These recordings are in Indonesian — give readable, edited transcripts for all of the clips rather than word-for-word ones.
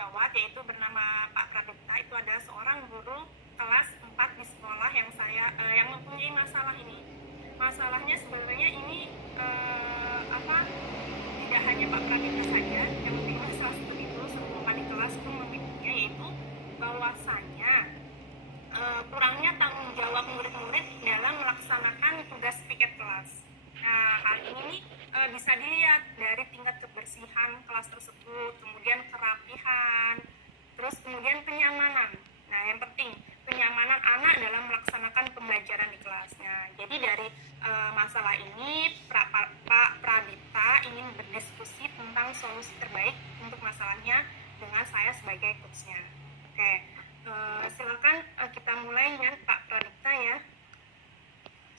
jawab, yaitu bernama Pak Pradipta. Itu adalah seorang guru kelas 4 di sekolah yang mempunyai masalah ini. Masalahnya sebenarnya ini tidak hanya Pak Pradipta saja yang memiliki masalah seperti itu, semua adik kelas pun memilikinya, yaitu bahwasanya kurangnya tanggung jawab murid-murid dalam melaksanakan tugas piket kelas. Nah, hal ini bisa dilihat dari tingkat kebersihan kelas tersebut, kemudian kerapihan, terus kemudian kenyamanan. Nah, yang penting kenyamanan anak dalam melaksanakan pembelajaran di kelasnya. Jadi dari masalah ini Pak Pradipta ingin berdiskusi tentang solusi terbaik untuk masalahnya dengan saya sebagai coachnya. Oke, silakan kita mulai ya Pak Pradipta ya.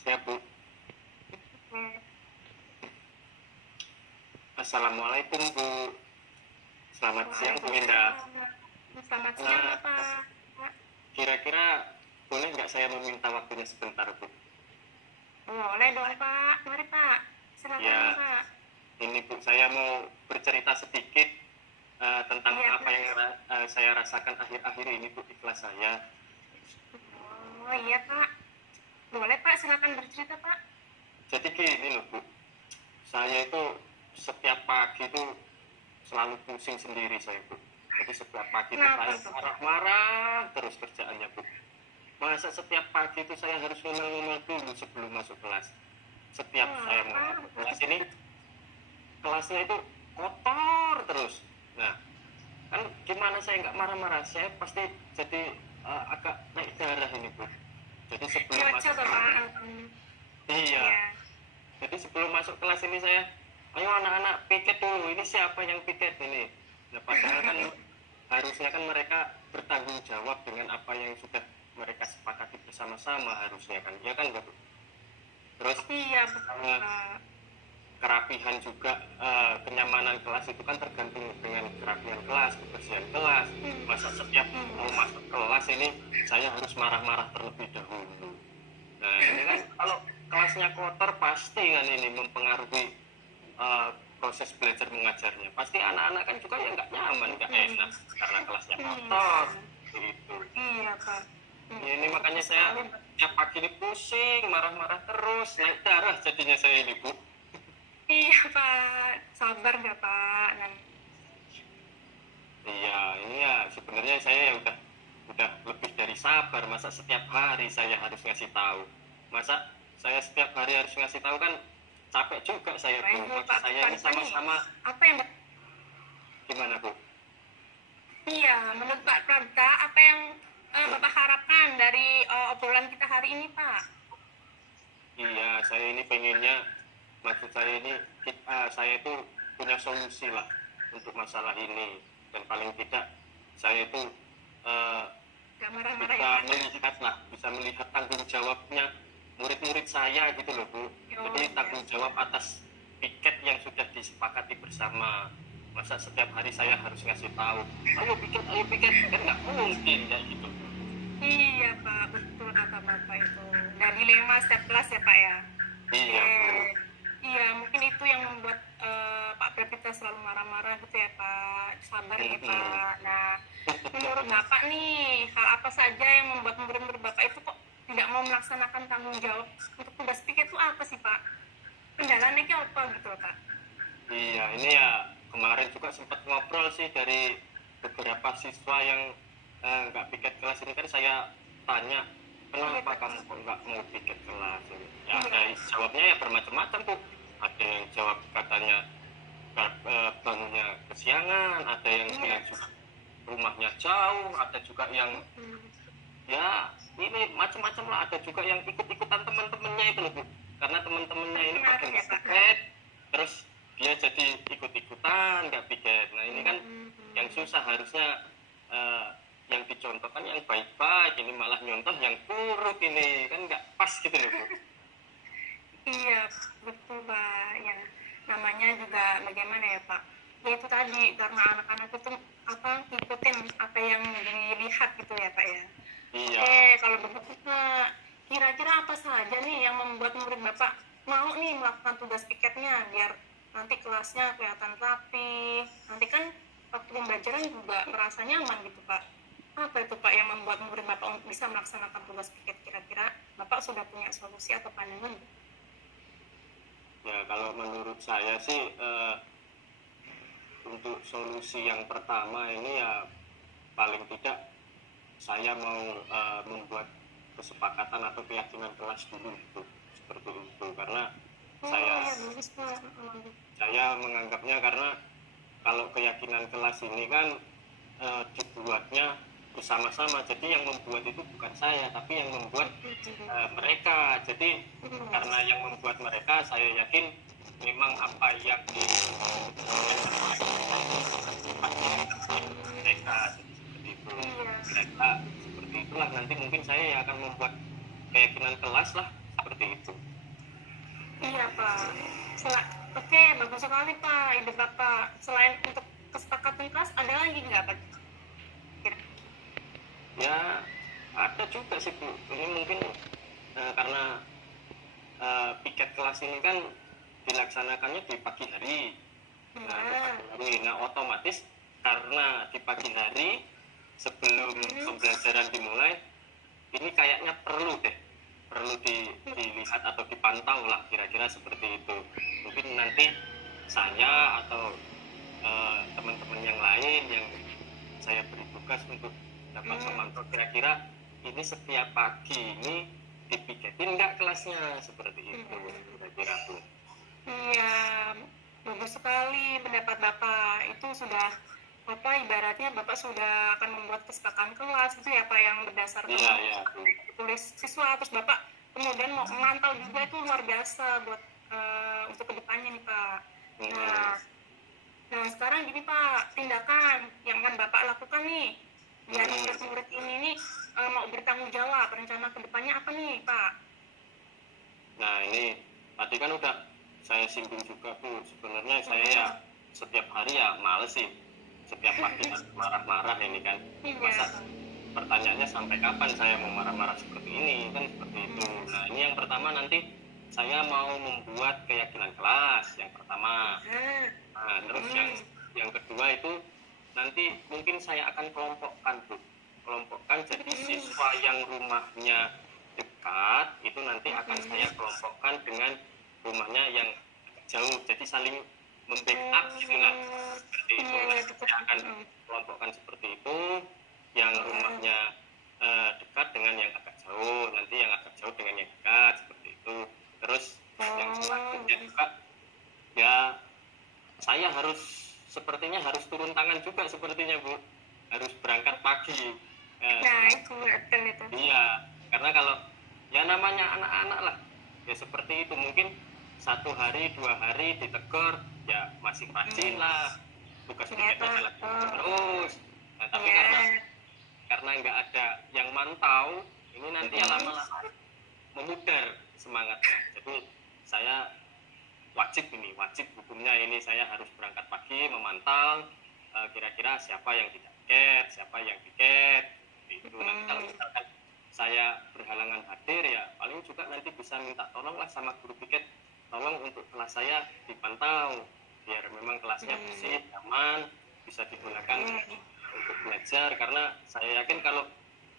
Siap, Bu. Assalamualaikum, Bu. Selamat siang, Bu Indah. Selamat siang, Bapak. Kira-kira boleh nggak saya meminta waktunya sebentar, Bu? Boleh dong, Pak. Mari, Pak. Silakan, Ya, Pak. ini, Bu, saya mau bercerita sedikit tentang apa yang saya rasakan akhir-akhir ini, Bu, di kelas saya. Oh, iya, Pak. Boleh, Pak. Silakan bercerita, Pak. Jadi gini loh, Bu. Saya itu setiap pagi itu selalu pusing sendiri saya, Bu. Jadi setiap pagi itu saya marah-marah terus kerjaannya, Bu. Masa setiap pagi itu saya harus ngomel-ngomel dulu sebelum masuk kelas. Setiap saya mau masuk kelas ini, kelasnya itu kotor terus. Nah, kan gimana saya nggak marah-marah? Saya pasti jadi agak naik darah ini, Bu. Jadi sebelum masuk kelas, iya. Jadi sebelum masuk kelas ini saya, ayo anak-anak piket dulu. Ini siapa yang piket ini? Nah, padahal kan harusnya kan mereka bertanggung jawab dengan apa yang sudah mereka sepakati bersama-sama harusnya kan, ya kan, Bu? Terus kerapihan juga, kenyamanan kelas itu kan tergantung dengan kerapihan kelas, kebersihan kelas. Masa setiap mau masuk kelas ini saya harus marah-marah terlebih dahulu. Nah, ini kan kalau kelasnya kotor pasti kan ini mempengaruhi proses belajar mengajarnya. Pasti anak-anak kan juga ya nggak nyaman, nggak enak karena kelasnya kotor. Gitu. Iya, Pak. Ini makanya saya tiap pagi ini pusing, marah-marah terus, naik darah jadinya saya ini, Bu. Iya, Pak. Sabar nggak, Pak? Iya, ini ya sebenarnya saya ya udah lebih dari sabar. Masa setiap hari saya harus ngasih tahu? Masa saya setiap hari harus ngasih tahu kan capek juga saya, Bu. Saya ini sama-sama. Apa yang Gimana, Bu? Iya, menurut Pak Pradipta, apa yang Bapak harapkan dari obrolan kita hari ini, Pak? Iya, saya ini pengennya, maksud saya ini saya itu punya solusi lah untuk masalah ini, dan paling tidak saya itu bisa melihat tanggung jawabnya murid-murid saya gitu loh, Bu. Jadi tanggung jawab atas piket yang sudah disepakati bersama. Masa setiap hari saya harus ngasih tahu, ayo piket, kan nggak mungkin kayak gitu. Iya, Pak, betul kata Bapak itu. Dan dilema setiap kelas ya, Pak ya. Iya. Iya, mungkin itu yang membuat Pak Pradipta selalu marah-marah gitu ya, Pak. Sabar ya, Pak. Nah, menurut Bapak nih, hal apa saja yang membuat murid-murid Bapak itu kok tidak mau melaksanakan tanggung jawab untuk tugas piket itu apa sih, Pak? Kendalanya apa gitu, Pak? Iya, ini ya kemarin juga sempat ngobrol sih dari beberapa siswa yang nggak piket kelas ini, kan saya tanya, kenapa kamu kok nggak mau piket kelas ini? Ya, jawabnya ya bermacam-macam, tuh. Ada yang jawab katanya bangunnya kesiangan, ada yang bilang juga rumahnya jauh, ada juga yang ya ini macam-macam lah. Ada juga yang ikut-ikutan teman-temannya itu loh, Bu. Karena teman-temannya ini pakai piket, terus dia jadi ikut-ikutan nggak piket. Nah, ini kan yang susah. Harusnya yang dicontohkan yang baik-baik, ini malah nyontoh yang buruk, ini kan nggak pas gitu loh, Bu. Iya, betul, Pak. Ya, namanya juga bagaimana ya, Pak? Ya itu tadi, karena anak-anak itu ngikutin apa yang dilihat gitu ya, Pak ya. Iya. Oke, kalau begitu, Pak, kira-kira apa saja nih yang membuat murid Bapak mau nih melakukan tugas piketnya biar nanti kelasnya kelihatan rapi. Nanti kan waktu pembelajaran juga merasa nyaman gitu Pak. Apa itu Pak yang membuat murid Bapak untuk bisa melaksanakan tugas piket? Kira-kira Bapak sudah punya solusi atau pandangan? Ya kalau menurut saya sih untuk solusi yang pertama ini ya paling tidak saya mau membuat kesepakatan atau keyakinan kelas dulu gitu, seperti itu. Karena saya menganggapnya, karena kalau keyakinan kelas ini kan dibuatnya bersama-sama, jadi yang membuat itu bukan saya tapi yang membuat mereka. Jadi karena yang membuat mereka, saya yakin memang apa yang mereka, jadi seperti itu. Mereka seperti itulah, nanti mungkin saya yang akan membuat keyakinan kelas lah, seperti itu. Iya Pak. Oke, bagus sekali Pak ide Bapak. Selain untuk kesepakatan kelas, ada lagi nggak Pak? Ya ada juga sih Bu. Ini mungkin karena piket kelas ini kan dilaksanakannya di pagi hari. Nah, otomatis karena di pagi hari sebelum pembelajaran dimulai, ini kayaknya perlu dilihat atau dipantau lah, kira-kira seperti itu. Mungkin nanti saya atau teman-teman yang lain yang saya beri tugas untuk dapat memantau kira-kira ini setiap pagi ini dipiketin nggak kelasnya, seperti itu kira-kira Bu. Iya, bagus sekali pendapat Bapak. Itu sudah ibaratnya Bapak sudah akan membuat kesepakatan kelas itu ya Pak, yang berdasarkan tulis siswa, terus Bapak kemudian mau memantau juga, itu luar biasa buat untuk kedepannya nih Pak. Nah sekarang gini Pak, tindakan yang akan Bapak lakukan nih biar murid-murid ini nih mau bertanggung jawab, rencana kedepannya apa nih Pak? Nah ini tadi kan udah saya singgung juga Bu, sebenarnya saya ya setiap hari ya males sih, setiap pagi marah-marah ini kan. Masa pertanyaannya sampai kapan saya mau marah-marah seperti ini, kan seperti itu. Nah ini yang pertama, nanti saya mau membuat keyakinan kelas yang pertama. Nah terus yang kedua itu nanti mungkin saya akan kelompokkan Bu, jadi siswa yang rumahnya dekat itu nanti akan saya kelompokkan dengan rumahnya yang jauh, jadi saling membackup gitu lah, seperti itu. Saya akan kelompokkan seperti itu, yang rumahnya dekat dengan yang agak jauh, nanti yang agak jauh dengan yang dekat, seperti itu. Terus yang selanjutnya juga ya saya sepertinya harus turun tangan juga sepertinya Bu, harus berangkat pagi. Nah itu betul itu. Iya, karena kalau ya namanya anak-anak lah ya seperti itu, mungkin 1 hari 2 hari ditegur ya masih rajin lah, tugas piketnya dilakukan terus. Nah tapi karena nggak ada yang mantau, ini nanti ya lama-lama memudar semangatnya. Jadi saya wajib hukumnya ini, saya harus berangkat pagi memantau kira-kira siapa yang tidak piket, siapa yang piket itu. Nanti kalau misalkan saya berhalangan hadir ya paling juga nanti bisa minta tolong lah sama guru piket, tolong untuk kelas saya dipantau biar memang kelasnya bersih, aman, bisa digunakan untuk belajar. Karena saya yakin kalau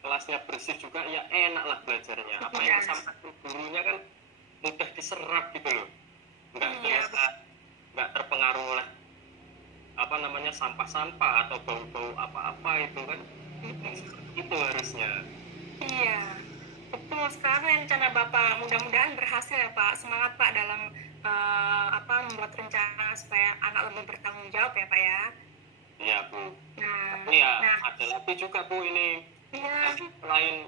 kelasnya bersih juga ya enak lah belajarnya, apa yang disampaikan gurunya kan mudah diserap gitu loh, nggak terpengaruh oleh sampah-sampah atau bau-bau apa-apa itu kan. Itu harusnya. Iya, betul sekali rencana Bapak. Mudah-mudahan berhasil ya Pak. Semangat Pak dalam membuat rencana supaya anak lebih bertanggung jawab ya Pak ya. Iya Bu. Tapi ada lagi juga Bu ini. Nanti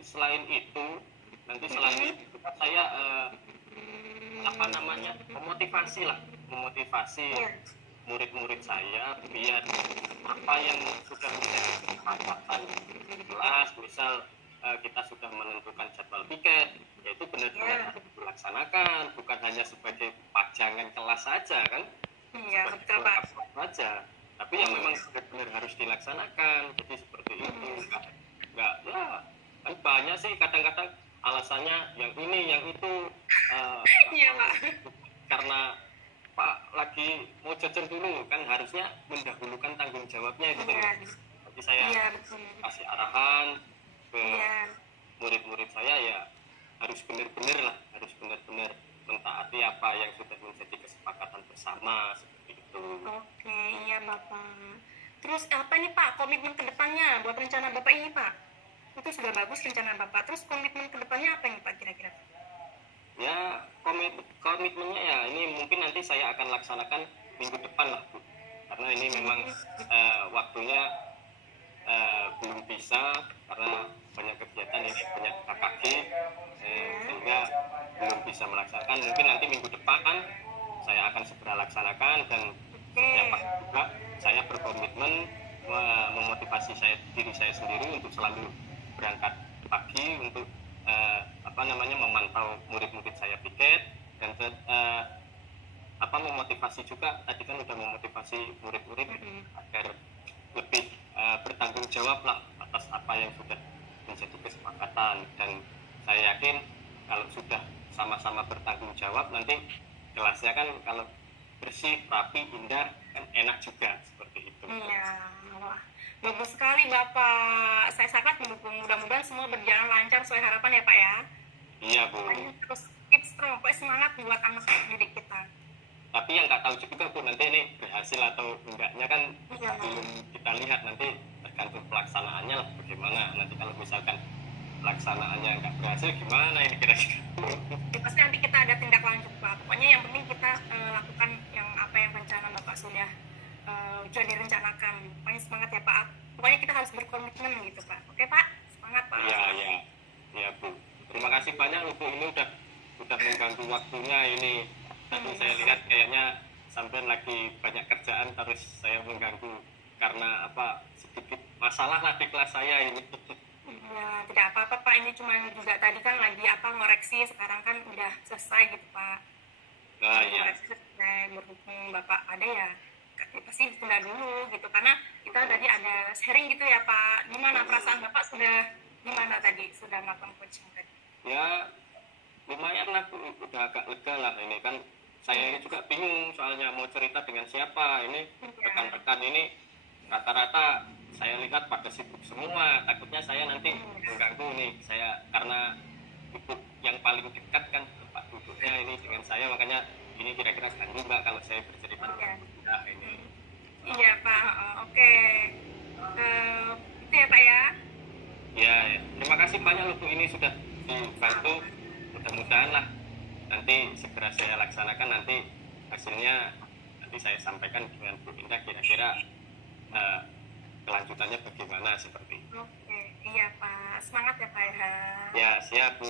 selain itu selain itu saya memotivasi murid-murid saya biar apa yang sudah menjadi kesepakatan kelas, misal kita sudah menentukan jadwal piket, yaitu benar-benar harus dilaksanakan, bukan hanya sebagai pajangan kelas saja kan, betul Pak, saja, tapi yang memang benar-benar harus dilaksanakan. Jadi seperti itu, nggak ya kan banyak sih kadang-kadang alasannya yang ini yang itu, iya Pak, karena Pak lagi mau jajan dulu, kan harusnya mendahulukan tanggung jawabnya gitu loh. Iya, Jadi saya iya betul. kasih arahan ke Iya, murid-murid saya, ya harus benar-benar lah, harus benar-benar mentaati apa yang sudah menjadi kesepakatan bersama seperti itu. oke, iya Bapak. Terus apa nih Pak komitmen kedepannya buat rencana Bapak ini Pak? Itu sudah bagus rencana Bapak. Terus komitmen kedepannya apa nih Pak kira-kira? Ya komitmennya ya ini mungkin nanti saya akan laksanakan minggu depan lah Bu, karena ini memang waktunya belum bisa karena banyak kegiatan ini, banyak KKG, sehingga belum bisa melaksanakan. Mungkin nanti minggu depan saya akan segera laksanakan, dan setiap pagi juga saya berkomitmen memotivasi diri saya sendiri untuk selalu berangkat pagi untuk memantau murid-murid saya piket, dan memotivasi juga, tadi kan udah memotivasi murid-murid agar lebih bertanggung jawab lah atas apa yang sudah menjadi kesepakatan. Dan saya yakin kalau sudah sama-sama bertanggung jawab, nanti kelasnya kan kalau bersih, rapi, indah, kan enak juga seperti itu. Iya, wah, bagus sekali Bapak. Saya sangat mendukung. Mudah-mudahan semua berjalan lancar sesuai harapan ya Pak ya. Iya Bu. Pokoknya terus keep strong, pokoknya semangat buat anak didik kita. Tapi yang nggak tahu juga Bu, nanti ini berhasil atau enggaknya kan Iya. belum kita lihat, nanti tergantung pelaksanaannya lah bagaimana. Nanti kalau misalkan pelaksanaannya nggak berhasil gimana ini kira-kira. Ya, pasti nanti kita ada tindak lanjut Pak. Pokoknya yang penting kita lakukan yang apa yang rencana Bapak sudah direncanakan. Pokoknya semangat ya Pak. Pokoknya kita harus berkomitmen gitu Pak. Oke Pak, semangat Pak. Iya Bu. Terima kasih banyak Bu, ini udah mengganggu waktunya ini. Tadi saya lihat kayaknya sampai lagi banyak kerjaan, terus saya mengganggu karena sedikit masalah lah di kelas saya ini. Ya, tidak apa-apa Pak, ini cuma juga tadi kan lagi ngoreksi, sekarang kan udah selesai gitu Pak. Nah iya. Ngoreksi selesai, berhubung Bapak ada ya pasti ditunda dulu gitu, karena kita tadi ada sharing gitu ya Pak. Gimana perasaan Bapak gimana tadi sudah melakukan coaching tadi? Ya lumayan lah Bu, udah agak lega lah. Ini kan saya juga bingung soalnya mau cerita dengan siapa. Ini rekan-rekan ini rata-rata saya lihat pada sibuk semua, takutnya saya nanti mengganggu nih. Saya karena ikut yang paling dekat kan tempat duduknya ini dengan saya, makanya ini kira-kira ganggu nggak kalau saya bercerita dengan Bunda ini. Iya Pak, oke. Itu ya Pak ya. Ya, terima kasih banyak loh Bu, ini sudah dibantu. Mudah-mudahan lah nanti segera saya laksanakan, nanti hasilnya nanti saya sampaikan dengan Bu Indah kira-kira kelanjutannya bagaimana seperti itu. Oke, iya Pak, semangat ya Pak ya. Ya siap Bu.